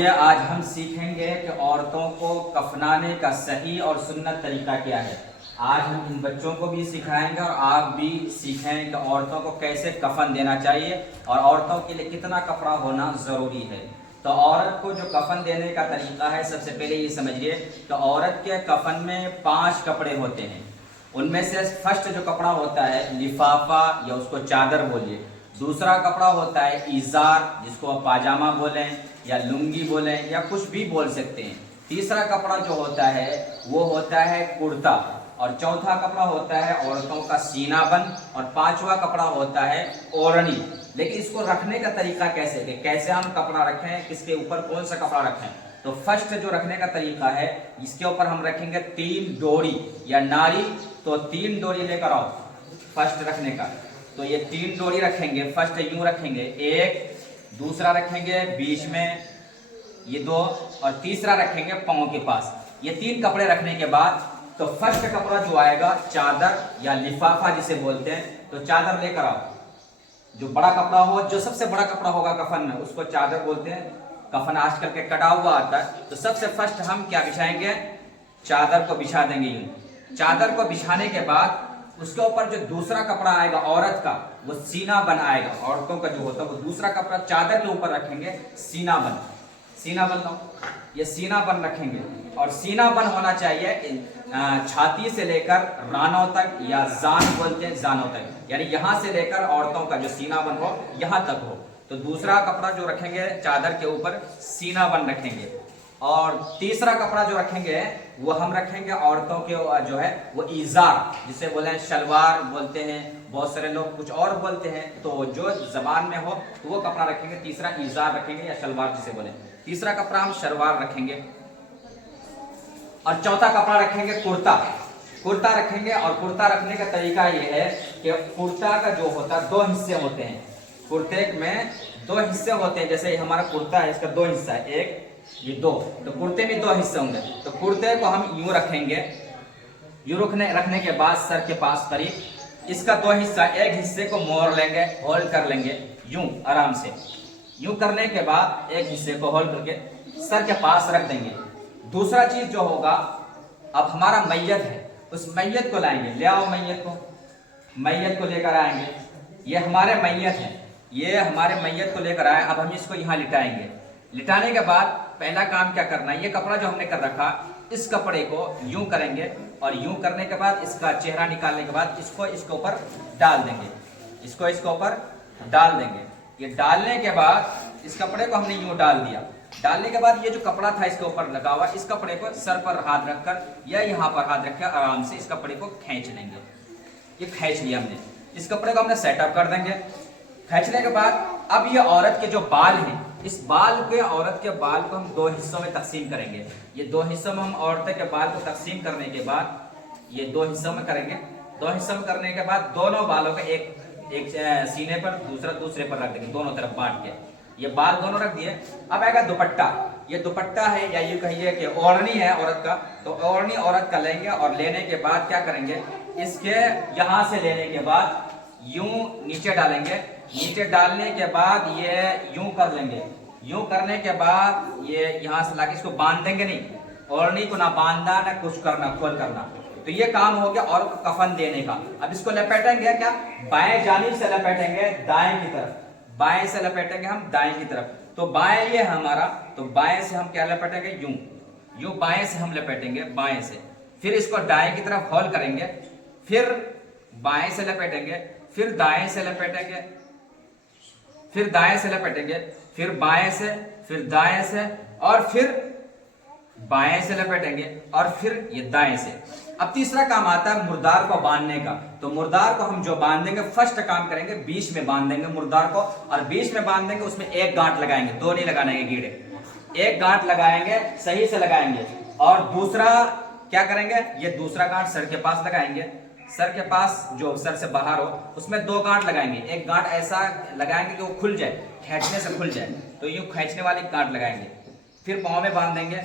ये आज हम सीखेंगे कि औरतों को कफनाने का सही और सुन्नत तरीका क्या है। आज हम इन बच्चों को भी सिखाएंगे और आप भी सीखेंगे कि औरतों को कैसे कफन देना चाहिए और औरतों के लिए कितना कपड़ा होना ज़रूरी है। तो औरत को जो कफन देने का तरीका है, सबसे पहले ये समझिए कि औरत के कफन में 5 कपड़े होते हैं। उनमें से फर्स्ट जो कपड़ा होता है लिफाफा या उसको चादर बोलिए। दूसरा कपड़ा होता है इजार, जिसको आप पाजामा बोलें या लुंगी बोलें या कुछ भी बोल सकते हैं। तीसरा कपड़ा जो होता है वो होता है कुर्ता, और चौथा कपड़ा होता है औरतों का सीना बंद, और पांचवा कपड़ा होता है ओढ़नी। लेकिन इसको रखने का तरीका कैसे कि कैसे हम कपड़ा रखें, किसके ऊपर कौन सा कपड़ा रखें। तो फर्स्ट जो रखने का तरीका है, इसके ऊपर हम रखेंगे 3 डोरी या नारी। तो 3 डोरी लेकर आओ फर्स्ट रखने का। तो ये 3 डोरी रखेंगे। फर्स्ट यूं रखेंगे, एक, दूसरा रखेंगे बीच में ये 2, और तीसरा रखेंगे पांव के पास। ये 3 कपड़े रखने के बाद तो फर्स्ट कपड़ा जो आएगा चादर या लिफाफा जिसे बोलते हैं, तो चादर लेकर आओ। जो बड़ा कपड़ा हो, जो सबसे बड़ा कपड़ा होगा कफन में, उसको चादर बोलते हैं। कफन आजकल के कटा हुआ आता है, तो सबसे फर्स्ट हम क्या बिछाएंगे, चादर को बिछा देंगे यूं। चादर को बिछाने के बाद उसके ऊपर जो दूसरा कपड़ा आएगा औरत का, वो सीना बन आएगा। औरतों का जो होता है वो दूसरा कपड़ा चादर के ऊपर रखेंगे, सीना बन। सीना बन लो, ये सीना बन रखेंगे। और सीना बन होना चाहिए छाती से लेकर रानों तक, या जान बोलते हैं जानों तक, यानी यहां से लेकर औरतों का जो सीना बन हो यहां तक हो। तो दूसरा कपड़ा जो रखेंगे चादर के ऊपर सीना बन रखेंगे। और तीसरा कपड़ा जो रखेंगे वो हम रखेंगे औरतों के जो है वो इजार, जिसे बोले शलवार बोलते हैं, बहुत सारे लोग कुछ और बोलते हैं, तो जो जबान में हो तो वो कपड़ा रखेंगे। तीसरा इजार रखेंगे या शलवार जिसे बोले। तीसरा कपड़ा हम शलवार रखेंगे। और चौथा कपड़ा रखेंगे कुर्ता। कुर्ता रखेंगे। और कुर्ता रखने का तरीका ये है कि कुर्ता का जो होता है 2 हिस्से होते हैं। कुर्ते में 2 हिस्से होते हैं। जैसे हमारा कुर्ता है, इसका 2 हिस्सा है, एक ये 2, तो कुर्ते में 2 हिस्से होंगे। तो कुर्ते को हम यूं रखेंगे। यूं रखने के बाद सर के पास करीब इसका 2 हिस्सा, एक हिस्से को मोड़ लेंगे, होल्ड कर लेंगे यूं आराम से। यूं करने के बाद एक हिस्से को होल्ड करके सर के पास रख देंगे। दूसरा चीज जो होगा, अब हमारा मैयत है, उस मैयत को लाएंगे। ले आओ मैयत को। मैयत को लेकर आएंगे। ये हमारे मैयत है, ये हमारे मैयत को लेकर आए। अब हम इसको यहाँ लिटाएंगे। लिटाने के बाद पहला काम क्या करना है, ये कपड़ा जो हमने कर रखा, इस कपड़े को यूं करेंगे। और यूं करने के बाद इसका चेहरा निकालने के बाद इसको इसके ऊपर डाल देंगे। इसको इसके ऊपर डाल देंगे। ये डालने के बाद इस कपड़े को हमने यूं डाल दिया। डालने के बाद ये जो कपड़ा था इसके ऊपर लगा हुआ, इस कपड़े को सर पर हाथ रखकर या यहाँ पर हाथ रखकर आराम से इस कपड़े को खींच लेंगे। ये खींच लिया हमने। इस कपड़े को हमने सेटअप कर देंगे। खींचने के बाद अब ये औरत के जो बाल हैं, इस बाल के औरत के बाल को हम 2 हिस्सों में तकसीम करेंगे। ये 2 हिस्सों में हम औरत के बाल को तकसीम करने के बाद ये 2 हिस्सों में करेंगे। 2 हिस्सों में करने के बाद दोनों बालों का एक सीने पर, दूसरा दूसरे पर रख देंगे, दोनों तरफ बांट के। ये बाल दोनों रख दिए। अब आएगा दुपट्टा। ये दुपट्टा है या यूं कहिए कि ओढ़नी है औरत का। तो ओढ़नी औरत का लेंगे और लेने के बाद क्या करेंगे, इसके यहां से लेने के बाद यूं नीचे डालेंगे। नीचे डालने के बाद ये यूं कर लेंगे। यूं करने के बाद ये यहां से लाके इसको बांध देंगे। नहीं, ओढ़नी को ना बांधना ना कुछ करना, खोल करना। तो ये काम हो गया औरत को कफन देने का। अब इसको लपेटेंगे क्या, बाएं जानिब से लपेटेंगे दाएं की तरफ, बाएं से लपेटेंगे हम दाएं की तरफ। तो बाएं ये हमारा, तो बाएं से हम क्या लपेटेंगे, यूं यूं बाएं से हम लपेटेंगे, बाएं से। फिर इसको दाएं की तरफ होल करेंगे, फिर बाएं से लपेटेंगे, फिर दाएं से लपेटेंगे, फिर दाएं से लपेटेंगे, फिर बाएं से, फिर दाएं से, और फिर बाएं से लपेटेंगे, और फिर ये दाएं से। अब तीसरा काम आता है मुर्दार को बांधने का। तो मुर्दार को हम जो बांधेंगे, फर्स्ट काम करेंगे बीच में बांध देंगे मुर्दार को। और बीच में बांध देंगे, उसमें एक गांठ लगाएंगे, 2 नहीं लगाएंगे कीड़े। एक गांठ लगाएंगे, सही से लगाएंगे। और दूसरा क्या करेंगे, ये दूसरा गांठ सर के पास लगाएंगे। सर के पास जो सर से बाहर हो उसमें 2 गांठ लगाएंगे। एक गांठ ऐसा लगाएंगे कि वो खुल जाए, खींचने से खुल जाए, तो यूं खींचने वाली गांठ लगाएंगे। फिर पाँव में बांध देंगे।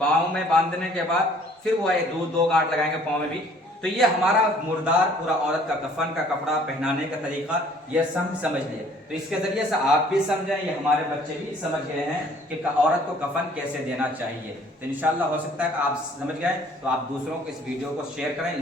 पाँव में बांधने के बाद फिर वो 2 गांठ लगाएंगे पाँव में भी। तो ये हमारा मुर्दार पूरा औरत का कफन का कपड़ा पहनाने का तरीका ये सब समझ लिए। तो इसके जरिए से आप भी समझे, ये हमारे बच्चे भी समझ गए हैं कि औरत को कफन कैसे देना चाहिए। तो इंशाल्लाह हो सकता है कि आप समझ गए, तो आप दूसरों को इस वीडियो को शेयर करें।